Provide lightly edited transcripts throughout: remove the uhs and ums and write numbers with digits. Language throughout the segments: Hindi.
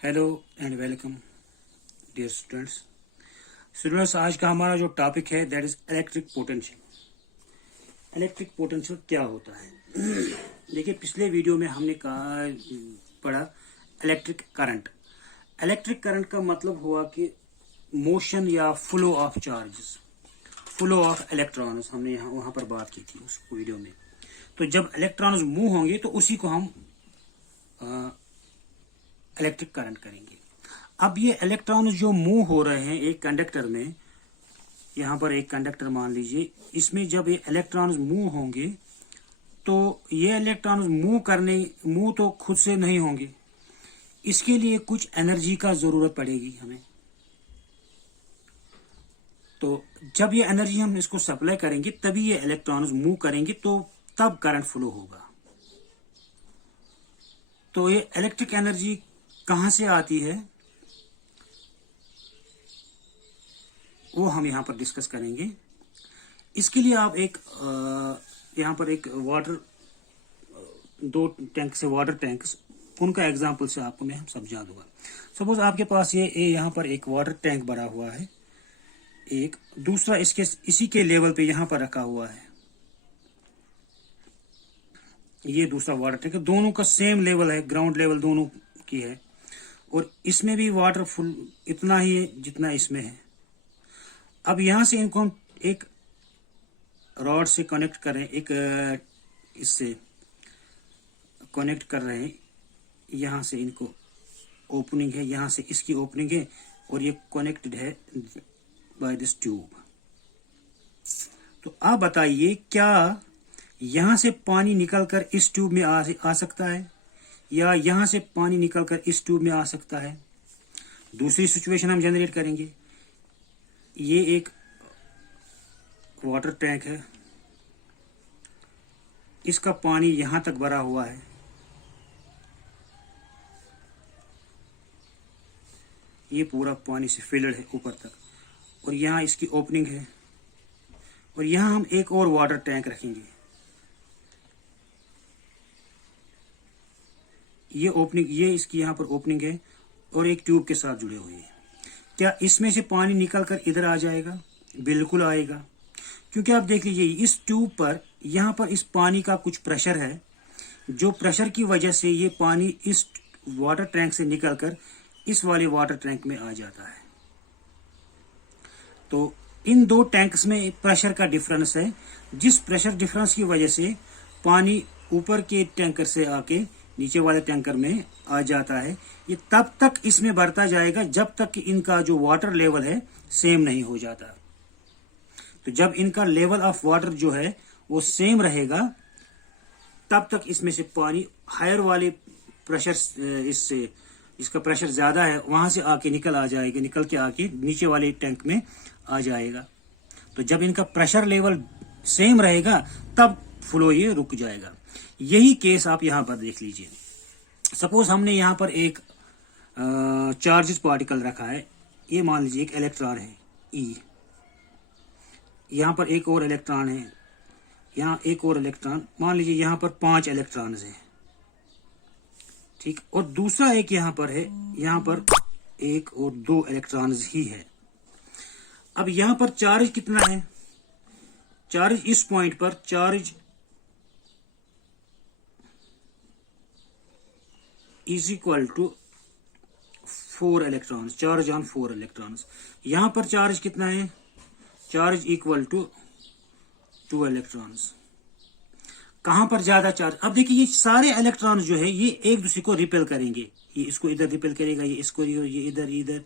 Hello and welcome dear students. आज का हमारा जो टॉपिक है that is electric potential. Electric potential क्या होता है? देखिए, पिछले वीडियो में हमने कहा पढ़ा इलेक्ट्रिक करंट। इलेक्ट्रिक करंट का मतलब हुआ कि मोशन या flow of charges, flow of electrons. हमने यहाँ वहां पर बात की थी उस वीडियो में। तो जब इलेक्ट्रॉन्स मूव होंगे तो उसी को हम इलेक्ट्रिक करंट करेंगे। अब ये इलेक्ट्रॉन जो मूव हो रहे हैं एक कंडक्टर में, यहां पर एक कंडक्टर मान लीजिए, इसमें जब ये इलेक्ट्रॉन्स मूव होंगे तो ये इलेक्ट्रॉन्स मूव तो खुद से नहीं होंगे, इसके लिए कुछ एनर्जी का जरूरत पड़ेगी हमें। तो जब ये एनर्जी हम इसको सप्लाई करेंगे तभी ये इलेक्ट्रॉन्स मूव करेंगे, तो तब करंट फ्लो होगा। तो ये इलेक्ट्रिक एनर्जी कहां से आती है वो हम यहां पर डिस्कस करेंगे। इसके लिए आप यहां पर एक वाटर, दो टैंक से वाटर टैंक्स, उनका एग्जांपल से आपको मैं समझा दूंगा। सपोज आपके पास ये यहां पर एक वाटर टैंक भरा हुआ है, एक दूसरा इसी के लेवल पे यहां पर रखा हुआ है, ये दूसरा वाटर टैंक है। दोनों का सेम लेवल है, ग्राउंड लेवल दोनों की है, और इसमें भी वाटर फुल इतना ही है जितना इसमें है। अब यहां से इनको हम एक रॉड से कनेक्ट कर रहे हैं, एक इससे कनेक्ट कर रहे हैं। यहां से इनको ओपनिंग है, यहां से इसकी ओपनिंग है, और ये कनेक्टेड है बाय दिस ट्यूब। तो आप बताइए, क्या यहां से पानी निकलकर इस ट्यूब में आ सकता है, या यहां से पानी निकलकर इस ट्यूब में आ सकता है? दूसरी सिचुएशन हम जनरेट करेंगे। ये एक वाटर टैंक है, इसका पानी यहां तक भरा हुआ है, ये पूरा पानी से फिल्ड है ऊपर तक, और यहां इसकी ओपनिंग है, और यहां हम एक और वाटर टैंक रखेंगे। ये ओपनिंग, ये इसकी यहां पर ओपनिंग है और एक ट्यूब के साथ जुड़े हुए हैं। क्या इसमें से पानी निकलकर इधर आ जाएगा? बिल्कुल आएगा, क्योंकि आप देख लीजिए इस ट्यूब पर, यहां पर इस पानी का कुछ प्रेशर है, जो प्रेशर की वजह से ये पानी इस वाटर टैंक से निकलकर इस वाले वाटर टैंक में आ जाता है। तो इन दो टैंक्स में प्रेशर का डिफरेंस है, जिस प्रेशर डिफरेंस की वजह से पानी ऊपर के टैंकर से आके नीचे वाले टैंकर में आ जाता है। ये तब तक इसमें बढ़ता जाएगा जब तक कि इनका जो वाटर लेवल है सेम नहीं हो जाता। तो जब इनका लेवल ऑफ वाटर जो है वो सेम रहेगा, तब तक इसमें से पानी हायर वाले प्रेशर, इससे जिसका प्रेशर ज्यादा है वहां से आके निकल के आके नीचे वाले टैंक में आ जाएगा। तो जब इनका प्रेशर लेवल सेम रहेगा तब फ्लो ये रुक जाएगा। यही केस आप यहां पर देख लीजिए। सपोज हमने यहां पर एक चार्जेस पार्टिकल रखा है, ये मान लीजिए एक इलेक्ट्रॉन है ई, यहां पर एक और इलेक्ट्रॉन है, यहां एक और इलेक्ट्रॉन, मान लीजिए यहां पर 5 इलेक्ट्रॉन्स हैं, ठीक, और दूसरा एक यहां पर है, यहां पर 1 और 2 इलेक्ट्रॉन्स ही है। अब यहां पर चार्ज कितना है? चार्ज इस पॉइंट पर charge is equal to 4 electrons, charge on 4 electrons. यहां पर चार्ज कितना है? Charge equal to 2 electrons. कहां पर ज्यादा चार्ज? अब देखिए ये सारे इलेक्ट्रॉन्स जो है ये एक दूसरे को रिपेल करेंगे, ये इसको इधर रिपेल करेगा, ये इसको, ये इधर इधर,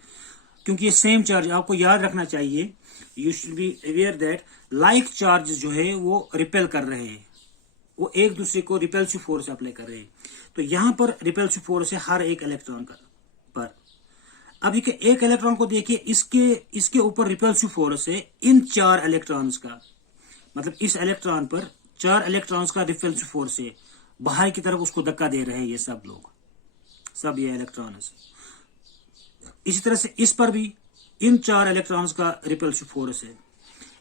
क्योंकि ये सेम चार्ज। आपको याद रखना चाहिए, you should be aware that like charge जो है वो रिपेल कर रहे हैं, वो एक दूसरे को रिपेल्सिव फोर्स अप्लाई कर रहे हैं। तो यहां पर रिपेल्सिव फोर्स है हर एक इलेक्ट्रॉन का पर। अब एक इलेक्ट्रॉन को देखिए, इसके ऊपर रिपल्सिव फोर्स है इन 4 इलेक्ट्रॉन्स का, मतलब इस इलेक्ट्रॉन पर 4 इलेक्ट्रॉन्स का रिपल्सिव फोर्स है, बाहर की तरफ उसको धक्का दे रहे हैं ये सब लोग, सब ये इलेक्ट्रॉन्स। इसी तरह से इस पर भी इन 4 इलेक्ट्रॉन्स का रिपल्सिव फोर्स है,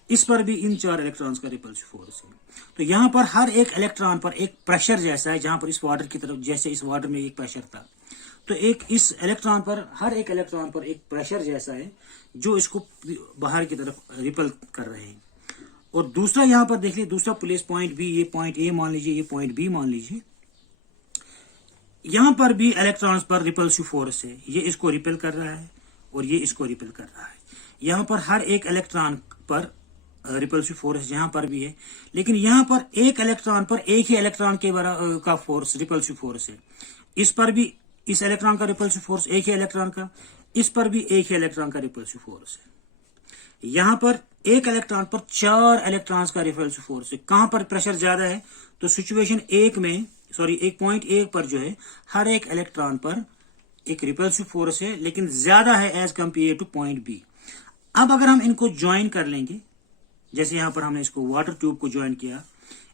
इस पर भी इन 4 इलेक्ट्रॉन्स का रिपल्सिव फोर्स है। तो यहां पर हर एक इलेक्ट्रॉन पर एक प्रेशर जैसा है, जहां पर इस वाटर की तरफ, जैसे इस वाटर में एक प्रेशर था, तो एक इस इलेक्ट्रॉन पर, हर एक इलेक्ट्रॉन पर एक प्रेशर जैसा है जो इसको बाहर की तरफ रिपल कर रहे हैं। और दूसरा यहाँ पर देख लीजिए, दूसरा प्लेस पॉइंट बी, ये पॉइंट ए मान लीजिए, ये पॉइंट बी मान लीजिए, यहां पर भी इलेक्ट्रॉन्स पर रिपल्सिव फोर्स है, ये इसको रिपेल कर रहा है और ये इसको रिपेल कर रहा है। यहां पर हर एक इलेक्ट्रॉन पर रिपल्सिव फोर्स यहां पर भी है, लेकिन यहां पर एक इलेक्ट्रॉन पर एक ही इलेक्ट्रॉन के बराबर का फोर्स, रिपल्सिव फोर्स है। इस पर भी इस इलेक्ट्रॉन का रिपल्सिव फोर्स एक ही इलेक्ट्रॉन का, इस पर भी एक ही इलेक्ट्रॉन का रिपल्सिव फोर्स है। यहां पर एक इलेक्ट्रॉन पर 4 इलेक्ट्रॉन्स का रिपल्सिव फोर्स है। कहां पर प्रेशर ज्यादा है? तो सिचुएशन एक में, एक पॉइंट एक पर जो है, हर एक इलेक्ट्रॉन पर एक रिपल्सिव फोर्स है, लेकिन ज्यादा है as compare to point B. अब अगर हम इनको ज्वाइन कर लेंगे, जैसे यहां पर हमने इसको वाटर ट्यूब को ज्वाइन किया,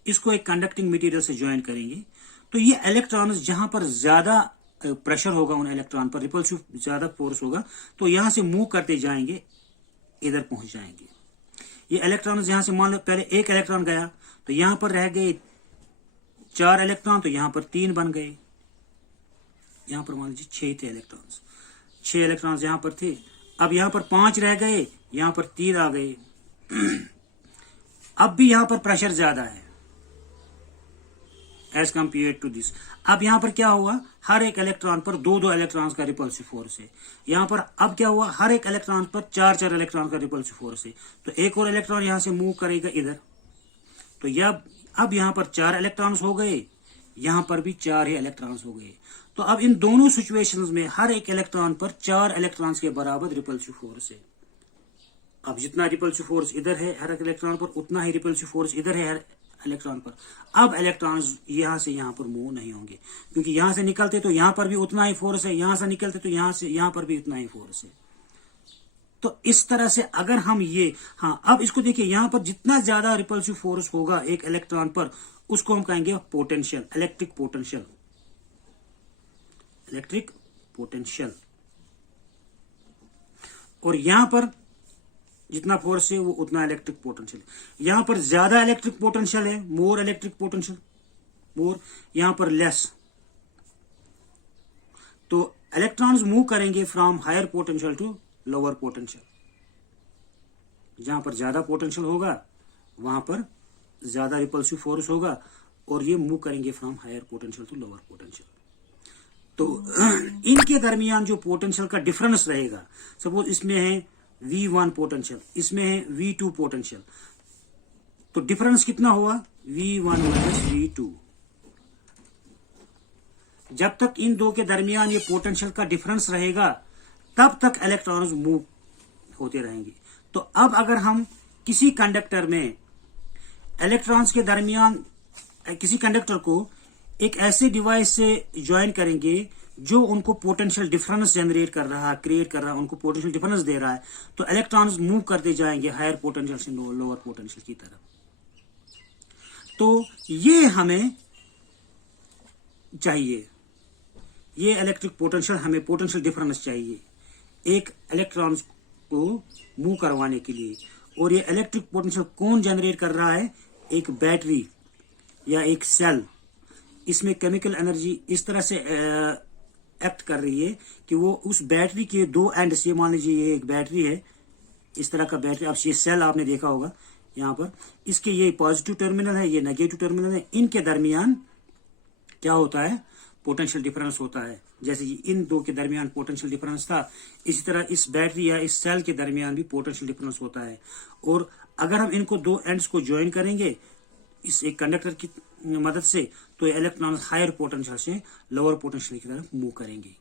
इसको एक कंडक्टिंग मटेरियल से ज्वाइन करेंगे, तो ये इलेक्ट्रॉन्स जहां पर ज्यादा प्रेशर होगा उन इलेक्ट्रॉन पर, रिपल्सिव ज्यादा फोर्स होगा, तो यहां से मूव करते जाएंगे, इधर पहुंच जाएंगे। ये इलेक्ट्रॉन्स यहां से, मान लो पहले एक इलेक्ट्रॉन गया तो यहां पर रह गए 4 इलेक्ट्रॉन, तो यहां पर 3 बन गए। यहां पर मान लीजिए 6 थे इलेक्ट्रॉन्स, 6 इलेक्ट्रॉन्स यहां पर थे। अब यहां पर 5 रह गए, यहां पर 3 आ गए। अब भी यहां पर प्रेशर ज्यादा है एज कंपेयर टू दिस। अब यहां पर क्या हुआ? हर एक इलेक्ट्रॉन पर 2-2 इलेक्ट्रॉन्स का रिपल्सिव फोर्स है। यहां पर अब क्या हुआ? हर एक इलेक्ट्रॉन पर 4-4 इलेक्ट्रॉन का रिपल्सिव फोर्स है। तो एक और इलेक्ट्रॉन यहां से मूव करेगा इधर, तो अब यहां पर 4 इलेक्ट्रॉन्स हो गए, यहां पर भी 4 ही इलेक्ट्रॉन्स हो गए। तो अब इन दोनों सिचुएशंस में हर एक इलेक्ट्रॉन पर 4 इलेक्ट्रॉन्स के बराबर रिपल्सिव फोर्स है। अब जितना रिपल्सिव फोर्स इधर है हर एक इलेक्ट्रॉन पर, उतना ही रिपल्सिव फोर्स इधर है हर इलेक्ट्रॉन पर। अब इलेक्ट्रॉन्स यहां से यहां पर मूव नहीं होंगे, क्योंकि यहां से निकलते तो यहां पर भी उतना ही फोर्स है, यहां से निकलते तो यहां से यहां पर भी उतना ही फोर्स है। तो इस तरह से अगर हम ये, अब इसको देखिए, यहां पर जितना ज्यादा रिपल्सिव फोर्स होगा एक इलेक्ट्रॉन पर, उसको हम कहेंगे potential, electric potential, electric potential. और यहां पर जितना फोर्स है वो उतना इलेक्ट्रिक पोटेंशियल। यहां पर ज्यादा इलेक्ट्रिक पोटेंशियल है, मोर इलेक्ट्रिक पोटेंशियल, मोर। यहां पर लेस। तो इलेक्ट्रॉन्स मूव करेंगे from higher potential to lower potential. जहां पर ज्यादा पोटेंशियल होगा वहां पर ज्यादा रिपल्सिव फोर्स होगा, और ये मूव करेंगे from higher potential to lower potential. तो इनके दरमियान जो पोटेंशियल का डिफरेंस रहेगा, सपोज इसमें है V1 पोटेंशियल, इसमें है V2 पोटेंशियल, तो डिफरेंस कितना हुआ? V1 minus V2। जब तक इन दो के दरमियान ये पोटेंशियल का डिफरेंस रहेगा, तब तक इलेक्ट्रॉन्स मूव होते रहेंगे। तो अब अगर हम किसी कंडक्टर में इलेक्ट्रॉन्स के दरमियान, किसी कंडक्टर को एक ऐसे डिवाइस से ज्वाइन करेंगे जो उनको पोटेंशियल डिफरेंस जनरेट कर रहा है, क्रिएट कर रहा है, उनको पोटेंशियल डिफरेंस दे रहा है, तो इलेक्ट्रॉन्स मूव करते जाएंगे हायर पोटेंशियल से लोअर पोटेंशियल की तरफ। तो ये हमें चाहिए, ये इलेक्ट्रिक पोटेंशियल, हमें पोटेंशियल डिफरेंस चाहिए एक इलेक्ट्रॉन्स को मूव करवाने के लिए। और ये इलेक्ट्रिक पोटेंशियल कौन जनरेट कर रहा है? एक बैटरी या एक सेल। इसमें केमिकल एनर्जी इस तरह से एक्ट कर रही है कि वो उस बैटरी के 2 एंड से, मान लीजिए ये एक बैटरी है, इस तरह का बैटरी, अब ये सेल आपने देखा होगा यहाँ पर, इसके ये पॉजिटिव टर्मिनल है, ये नेगेटिव टर्मिनल है, इनके दरमियान क्या होता है? पोटेंशियल डिफरेंस होता है। जैसे इन दो के दरमियान पोटेंशियल डिफरेंस था, इसी तरह इस बैटरी या इस सेल के दरमियान भी पोटेंशियल डिफरेंस होता है। और अगर हम इनको 2 एंड्स को ज्वाइन करेंगे इस एक कंडक्टर की मदद से, तो इलेक्ट्रॉन हायर पोटेंशियल से लोअर पोटेंशियल की तरफ मूव करेंगे।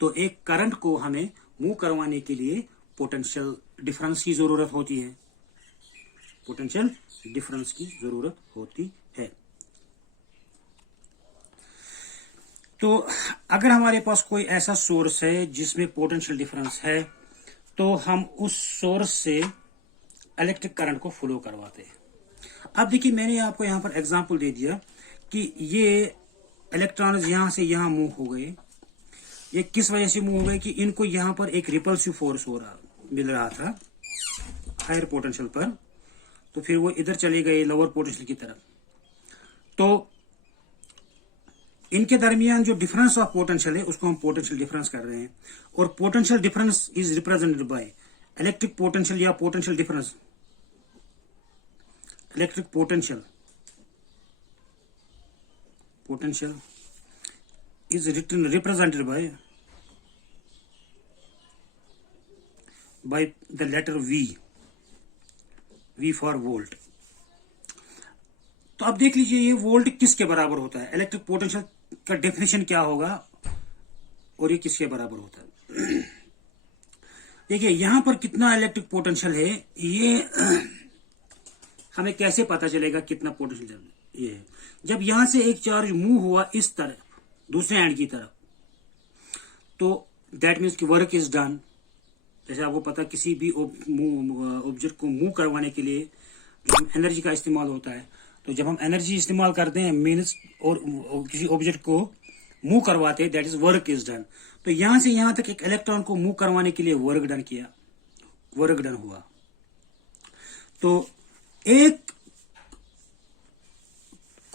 तो एक करंट को हमें मूव करवाने के लिए पोटेंशियल डिफरेंस की जरूरत होती है, पोटेंशियल डिफरेंस की जरूरत होती है। तो अगर हमारे पास कोई ऐसा सोर्स है जिसमें पोटेंशियल डिफरेंस है, तो हम उस सोर्स से इलेक्ट्रिक करंट को फ्लो करवाते हैं। अब देखिए, मैंने आपको यहां पर एग्जांपल दे दिया कि ये इलेक्ट्रॉन्स यहां से यहां मूव हो गए। ये किस वजह से मूव हो गए? कि इनको यहां पर एक रिपल्सिव फोर्स मिल रहा था हायर पोटेंशियल पर, तो फिर वो इधर चले गए लोअर पोटेंशियल की तरफ। तो इनके दरमियान जो डिफरेंस ऑफ पोटेंशियल है उसको हम पोटेंशियल डिफरेंस कर रहे हैं, और potential difference is represented by electric potential या potential difference, electric potential is represented by the letter V for volt। तो अब देख लीजिए ये वोल्ट किसके बराबर होता है, इलेक्ट्रिक पोटेंशियल का डेफिनेशन क्या होगा और ये किसके बराबर होता है। देखिए यहां पर कितना इलेक्ट्रिक पोटेंशियल है, ये हमें कैसे पता चलेगा कितना पोटेंशियल ये है। जब यहां से एक चार्ज मूव हुआ इस तरफ दूसरे एंड की तरफ, तो दैट मीन्स कि वर्क इज डन। जैसे आपको पता किसी भी ऑब्जेक्ट को मूव करवाने के लिए जो एनर्जी का इस्तेमाल होता है, तो जब हम एनर्जी इस्तेमाल करते हैं मीन्स और किसी ऑब्जेक्ट को मूव करवाते हैं, that is work is done. तो यहां से यहां तक एक इलेक्ट्रॉन को मूव करवाने के लिए वर्क डन हुआ। तो एक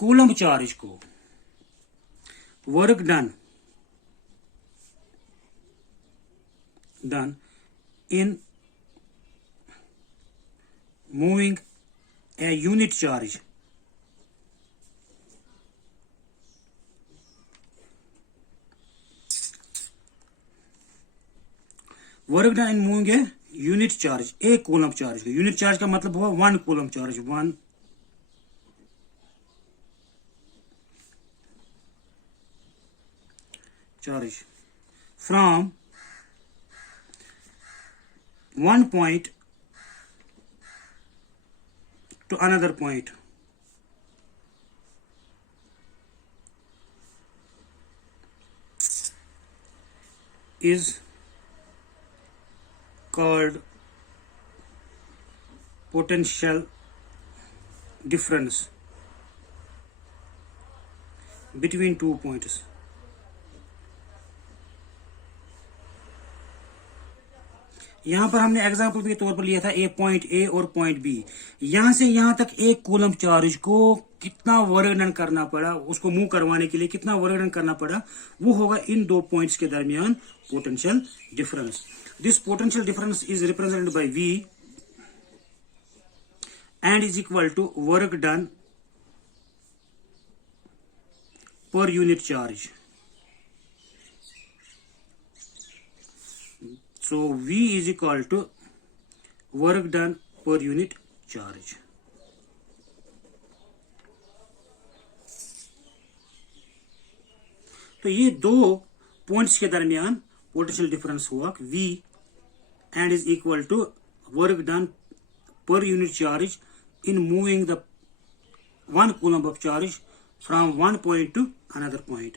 कूलम चार्ज को work done in moving a unit charge work done in moving a unit charge, एक कूलम चार्ज को, यूनिट चार्ज का मतलब हुआ 1 coulomb charge, 1 charge from one point to another point is called potential difference between 2 points। यहां पर हमने एग्जांपल के तौर पर लिया था पॉइंट ए और पॉइंट बी। यहां से यहां तक एक कूलम चार्ज को कितना वर्क डन करना पड़ा, उसको मूव करवाने के लिए कितना वर्क डन करना पड़ा, वो होगा इन दो पॉइंट्स के दरमियान potential difference. This potential difference is represented by V and is equal to work done per unit charge. So V is equal to work done per unit charge। तो ये दो पॉइंट्स के दरमियान पोटेंशियल डिफरेंस हुआ V and is equal to work done per unit charge in moving the 1 coulomb of charge from 1 point to another point.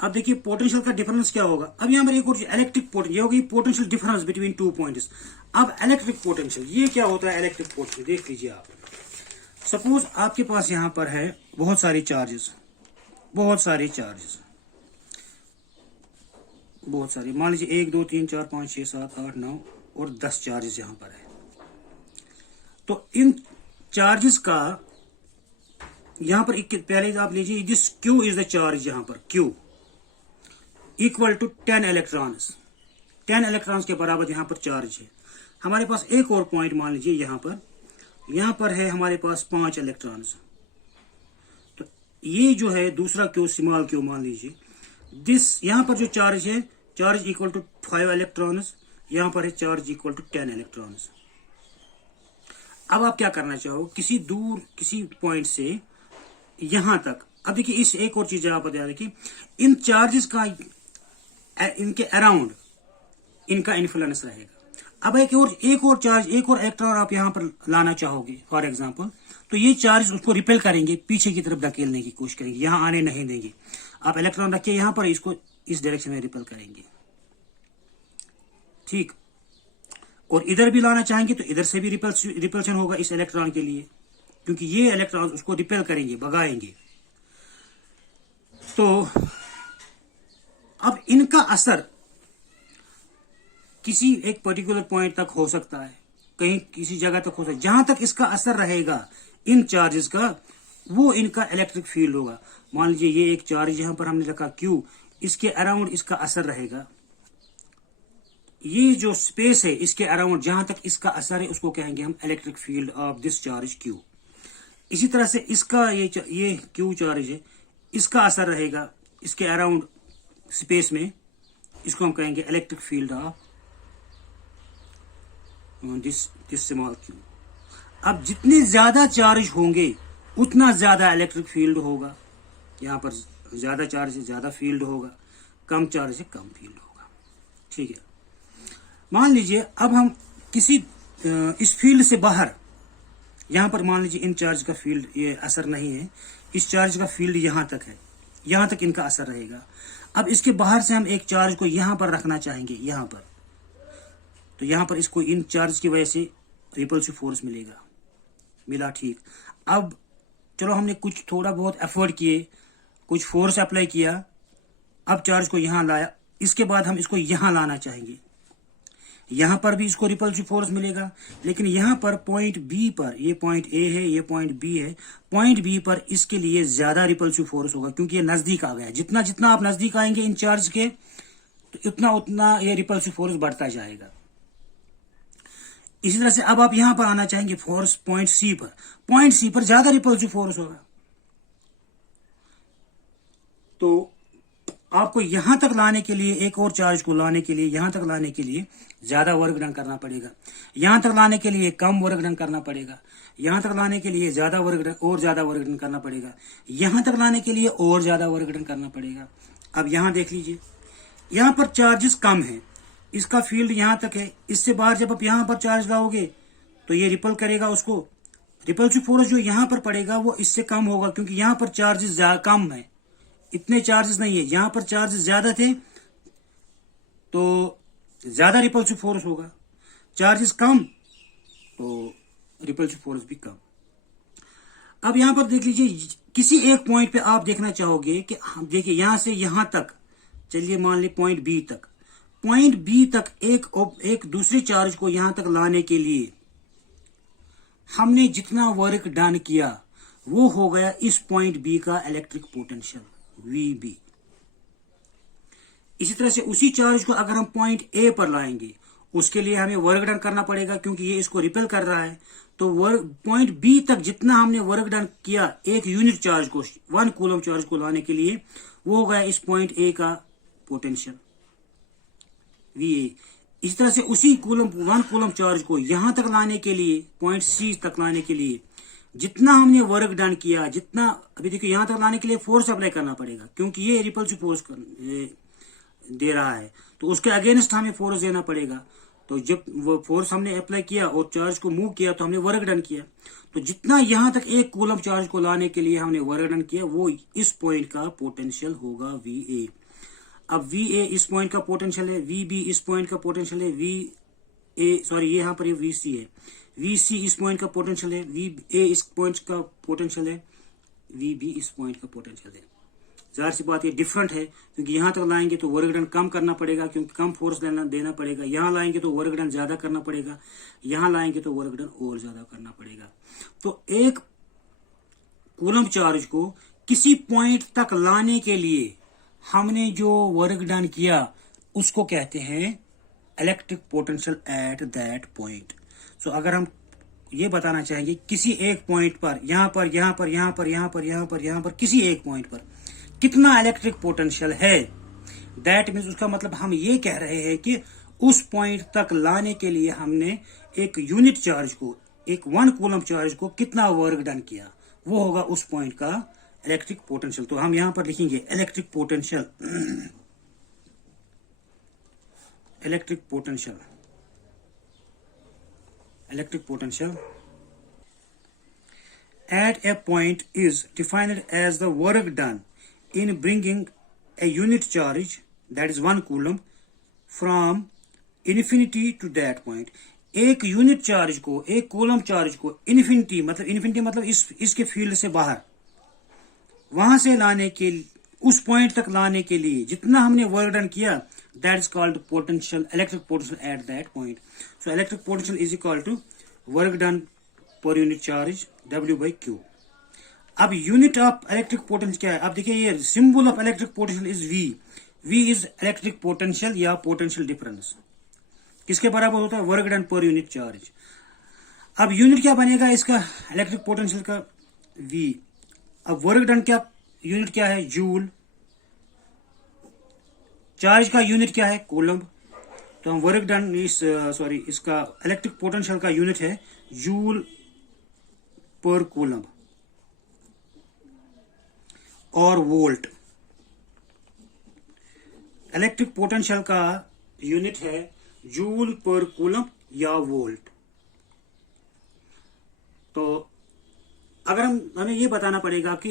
अब देखिए पोटेंशियल का डिफरेंस क्या होगा। अब यहां पर एक और इलेक्ट्रिक पोटेंशियल, ये होगी पोटेंशियल डिफरेंस बिटवीन 2 पॉइंट्स। अब इलेक्ट्रिक पोटेंशियल, ये क्या होता है इलेक्ट्रिक पोटेंशियल, देख लीजिए आप। सपोज आपके पास यहां पर है बहुत सारे चार्जेस, मान लीजिए 1 2 3 4 5 6 7 8 9 और 10 चार्जेस यहां पर है। तो इन चार्जेस का यहां पर पहले आप लीजिए, this Q is the charge, यहां पर Q equal to 10 electrons, 10 electrons के बराबर यहां पर चार्ज है। हमारे पास एक और पॉइंट मान लीजिए यहां पर है हमारे पास 5 इलेक्ट्रॉन्स। तो ये जो है दूसरा Q, स्मॉल Q मान लीजिए, दिस यहां पर जो चार्ज है, चार्ज इक्वल टू 5 इलेक्ट्रॉन्स, यहां पर है चार्ज इक्वल टू 10 इलेक्ट्रॉन्स। अब आप क्या करना चाहो, किसी पॉइंट से यहां तक। अब देखिए इस एक और चीज आप ध्यान रखिए, इन चार्जेस का इनके अराउंड इनका इन्फ्लुएंस रहेगा। अब एक और चार्ज, एक और इलेक्ट्रॉन आप यहां पर लाना चाहोगे फॉर एग्जांपल, तो ये चार्ज उसको रिपेल करेंगे, पीछे की तरफ धकेलने की कोशिश करेंगे, यहां आने नहीं देंगे। आप इलेक्ट्रॉन रखिए यहां पर, इसको इस डायरेक्शन में रिपेल करेंगे, ठीक। और इधर भी लाना चाहेंगे तो इधर से भी रिपल्शन होगा इस इलेक्ट्रॉन के लिए, क्योंकि ये इलेक्ट्रॉन उसको रिपेल करेंगे, भगाएंगे। तो अब इनका असर किसी एक पर्टिकुलर पॉइंट तक हो सकता है, कहीं किसी जगह तक हो सकता है। जहां तक इसका असर रहेगा इन चार्जेस का, वो इनका इलेक्ट्रिक फील्ड होगा। मान लीजिए ये एक चार्ज यहां पर हमने रखा Q, इसके अराउंड इसका असर रहेगा। ये जो स्पेस है इसके अराउंड जहां तक इसका असर है उसको कहेंगे हम electric field of this charge Q। इसी तरह से इसका ये Q चार्ज है, इसका असर रहेगा इसके अराउंड स्पेस में, इसको हम कहेंगे electric field of this small Q। अब जितने ज्यादा चार्ज होंगे उतना ज्यादा इलेक्ट्रिक फील्ड होगा। यहां पर ज्यादा चार्ज है ज्यादा फील्ड होगा, कम चार्ज है कम फील्ड होगा। ठीक है, मान लीजिए अब हम किसी इस फील्ड से बाहर, यहां पर मान लीजिए इन चार्ज का फील्ड ये असर नहीं है, इस चार्ज का फील्ड यहां तक है, यहां तक इनका असर रहेगा। अब इसके बाहर से हम एक चार्ज को यहां पर रखना चाहेंगे, यहां पर, तो यहां पर इसको इन चार्ज की वजह से रिपल्सिव फोर्स मिला। ठीक, अब चलो हमने कुछ थोड़ा बहुत एफर्ट किए, कुछ फोर्स अप्लाई किया, अब चार्ज को यहां लाया, इसके बाद हम इसको यहां लाना चाहेंगे, यहां पर भी इसको रिपल्सिव फोर्स मिलेगा। लेकिन यहां पर पॉइंट बी पर, ये पॉइंट ए है ये पॉइंट बी है, पॉइंट बी पर इसके लिए ज्यादा रिपल्सिव फोर्स होगा क्योंकि ये नजदीक आ गया। जितना जितना आप नजदीक आएंगे इन चार्ज के तो उतना उतना ये रिपल्सिव फोर्स बढ़ता जाएगा। इसी तरह से अब आप यहां पर आना चाहेंगे फोर्स पॉइंट सी पर, पॉइंट सी पर ज्यादा रिपल्सिव फोर्स होगा, तो आपको यहां तक लाने के लिए, एक और चार्ज को लाने के लिए, यहां तक लाने के लिए ज्यादा वर्क डन करना पड़ेगा, यहां तक लाने के लिए कम वर्क डन करना पड़ेगा, यहां तक लाने के लिए ज्यादा वर्क डन और ज्यादा वर्क डन करना पड़ेगा, यहां तक लाने के लिए और ज्यादा वर्क डन करना पड़ेगा। अब यहां देख लीजिए, यहां पर चार्जेस कम है, इसका फील्ड यहां तक है, इससे बाहर जब आप यहां पर चार्ज लाओगे तो ये रिपल करेगा उसको, रिपल्सिव फोर्स जो यहां पर पड़ेगा वो इससे कम होगा क्योंकि यहां पर चार्जेस कम है, इतने चार्जेस नहीं है, यहां पर चार्जेस ज्यादा थे तो ज्यादा रिपल्सिव फोर्स होगा, चार्जेस कम तो रिपल्सिव फोर्स भी कम। अब यहां पर देख लीजिए, किसी एक पॉइंट पे आप देखना चाहोगे कि देखिए यहां से यहां तक, चलिए मान ली पॉइंट बी तक, पॉइंट बी तक एक दूसरे चार्ज को यहां तक लाने के लिए हमने जितना वर्क डन किया वो हो गया इस पॉइंट बी का इलेक्ट्रिक पोटेंशियल VB। इसी तरह से उसी चार्ज को अगर हम पॉइंट ए पर लाएंगे उसके लिए हमें वर्क डन करना पड़ेगा क्योंकि ये इसको रिपेल कर रहा है, तो पॉइंट बी तक जितना हमने वर्क डन किया एक यूनिट चार्ज को, 1 कूलम चार्ज को लाने के लिए, वो हो गया इस पॉइंट ए का पोटेंशियल VA। इसी तरह से उसी 1 कूलम चार्ज को यहां तक लाने के लिए, पॉइंट सी तक लाने के लिए जितना हमने वर्क डन किया, जितना, अभी देखिए यहां तक लाने के लिए फोर्स अप्लाई करना पड़ेगा क्योंकि ये रिपल्सिव फोर्स दे रहा है, तो उसके अगेंस्ट हमें फोर्स देना पड़ेगा। तो जब वो फोर्स हमने अप्लाई किया और चार्ज को मूव किया तो हमने वर्क डन किया, तो जितना यहां तक 1 कूलम चार्ज को लाने के लिए हमने वर्क डन किया वो इस पॉइंट का पोटेंशियल होगा VA। अब VA इस पॉइंट का पोटेंशियल है, VB इस पॉइंट का पोटेंशियल है, ये यहां पर ये VC है, VC इस पॉइंट का पोटेंशियल है, VA इस पॉइंट का पोटेंशियल है, VB इस पॉइंट का पोटेंशियल है। जाहिर सी बात ये डिफरेंट है क्योंकि यहां तक लाएंगे तो वर्क डन कम करना पड़ेगा क्योंकि कम फोर्स देना पड़ेगा, यहां लाएंगे तो वर्क डन ज्यादा करना पड़ेगा, यहां लाएंगे तो वर्क डन और ज्यादा करना पड़ेगा। तो एक कूलम चार्ज को किसी पॉइंट तक लाने के लिए हमने जो वर्क डन किया उसको कहते हैं electric potential at that point. So अगर हम ये बताना चाहेंगे किसी एक पॉइंट पर, यहां पर, यहां पर, यहां पर, यहां पर, यहां पर, यहां पर, किसी एक पॉइंट पर कितना इलेक्ट्रिक पोटेंशियल है, दैट मीन्स उसका मतलब हम ये कह रहे हैं कि उस पॉइंट तक लाने के लिए हमने एक यूनिट चार्ज को, एक 1 कूलम चार्ज को कितना वर्क डन किया, वो होगा उस पॉइंट का इलेक्ट्रिक पोटेंशियल। तो हम यहां पर लिखेंगे electric potential, electric potential, electric potential at a point is defined as the work done in bringing a unit charge, that is 1 coulomb, from infinity to that point। एक यूनिट चार्ज को, एक कूलम चार्ज को इन्फिनिटी मतलब इसके फील्ड से बाहर, वहां से लाने के, उस पॉइंट तक लाने के लिए जितना हमने वर्क डन किया, that is called potential, electric potential at that point. So electric potential is equal to work done per unit charge W/Q। अब यूनिट ऑफ इलेक्ट्रिक पोटेंशियल क्या है? अब देखिए ये symbol of electric potential is V. V is electric potential या पोटेंशियल डिफरेंस। किसके बराबर होता है? Work done per unit charge. अब यूनिट क्या बनेगा इसका इलेक्ट्रिक पोटेंशियल का? वी। अब वर्क डन क्या यूनिट क्या है? जूल। चार्ज का यूनिट क्या है? कूलम्ब। तो हम वर्क डन इसका इलेक्ट्रिक पोटेंशियल का यूनिट है जूल पर कूलम्ब और वोल्ट। इलेक्ट्रिक पोटेंशियल का यूनिट है जूल पर कूलम्ब या वोल्ट। तो अगर हमें ये बताना पड़ेगा कि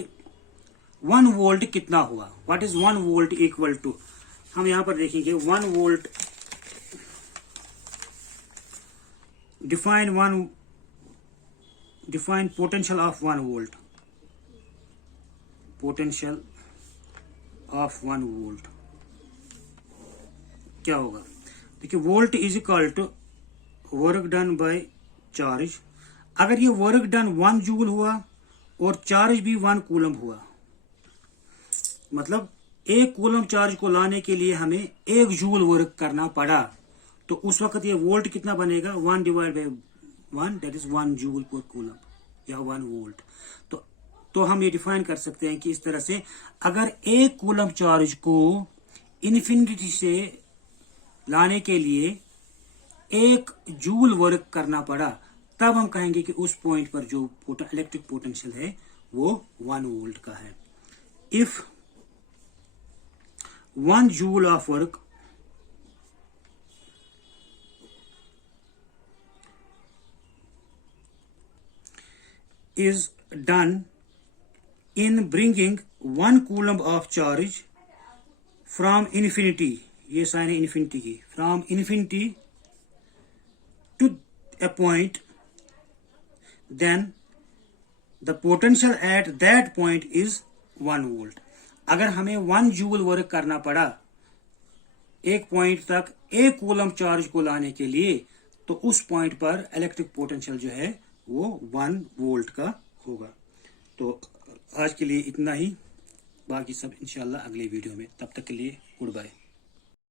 1 वोल्ट कितना हुआ, what is 1 volt equal to, हम यहां पर देखेंगे 1 volt define potential of 1 volt. Potential of 1 volt क्या होगा? देखिए volt is equal to work done by charge. अगर ये वर्क डन 1 जूल हुआ और चार्ज भी 1 कूलम्ब हुआ, मतलब 1 कूलम्ब चार्ज को लाने के लिए हमें 1 जूल वर्क करना पड़ा, तो उस वक्त ये वोल्ट कितना बनेगा? 1 divide by 1 that is 1 joule पर कूलम्ब या 1 वोल्ट। तो हम ये डिफाइन कर सकते हैं कि इस तरह से अगर 1 कूलम्ब चार्ज को इन्फिनिटी से लाने के लिए 1 जूल वर्क करना पड़ा, तब हम कहेंगे कि उस पॉइंट पर जो इलेक्ट्रिक पोटेंशियल है वो 1 वोल्ट का है। If 1 joule of work is done in bringing 1 coulomb of charge from infinity, ये साइन है इन्फिनिटी की, from infinity to a point, then the potential at that point is 1 volt। अगर हमें 1 जूल वर्क करना पड़ा एक पॉइंट तक 1 कूलम्ब चार्ज को लाने के लिए, तो उस पॉइंट पर इलेक्ट्रिक पोटेंशियल जो है वो 1 वोल्ट का होगा। तो आज के लिए इतना ही, बाकी सब इंशाल्लाह अगले वीडियो में। तब तक के लिए गुड बाय।